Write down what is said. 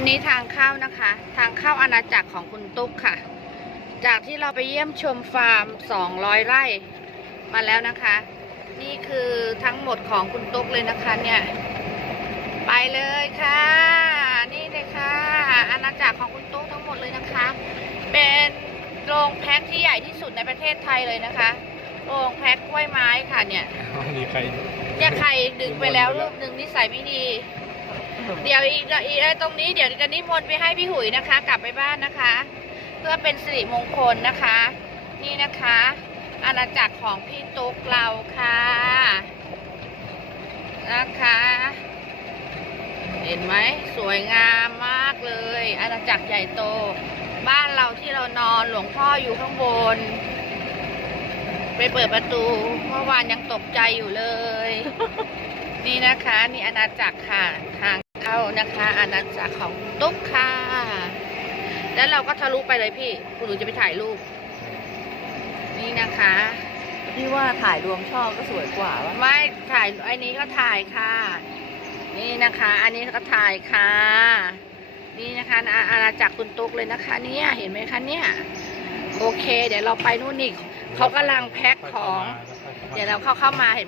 นนี้ทางเข้านะคะ ทางเข้าอาณาจักรของคุณตุ๊กค่ะ จากที่เราไปเยี่ยมชมฟาร์ม 200 ไร่มาแล้วนะคะ นี่คือทั้งหมดของคุณตุ๊กเลยนะคะเนี่ย ไปเลยค่ะ นี่เลยค่ะ อาณาจักรของคุณตุ๊กทั้งหมดเลยนะคะ เป็นโรงแพ็คที่ใหญ่ที่สุดในประเทศไทยเลยนะคะ โรงแพ็คกล้วยไม้ค่ะเนี่ยมีใครเนี่ยใครดึงไปแล้วรูปหนึ่งนิสัยไม่ดี เดี๋ยวอีกอีกตรงนี้เดี๋ยวจะนิมนต์ไปให้พี่หุยนะคะ กลับไปบ้านนะคะ เพื่อเป็นสิริมงคลนะคะ นี่นะคะ อาณาจักรของพี่ตุ๊กเราค่ะนะคะ เห็นไหมสวยงามมากเลย อาณาจักรใหญ่โต บ้านเราที่เรานอนหลวงพ่ออยู่ข้างบน ไปเปิดประตูเมื่อวานยังตกใจอยู่เลย นี่นะคะ นี่อาณาจักรค่ะทาง เข้านะคะ อาณาจักรของตุ๊กค่ะ แล้วเราก็ทะลุไปเลยพี่คุณหนูจะไปถ่ายรูป นี่นะคะ พี่ว่าถ่ายรวมช่อก็สวยกว่าวะไม่ถ่ายอันนี้ก็ถ่ายค่ะ นี่นะคะ อันนี้ก็ถ่ายค่ะ นี่นะคะอาอาณาจักรคุณตุ๊กเลยนะคะ เนี่ยเห็นไหมคะเนี่ย โอเค เดี๋ยวเราไปนู่นอีกเขากำลังแพ็คของ เดี๋ยวเราเข้าเข้ามาเห็น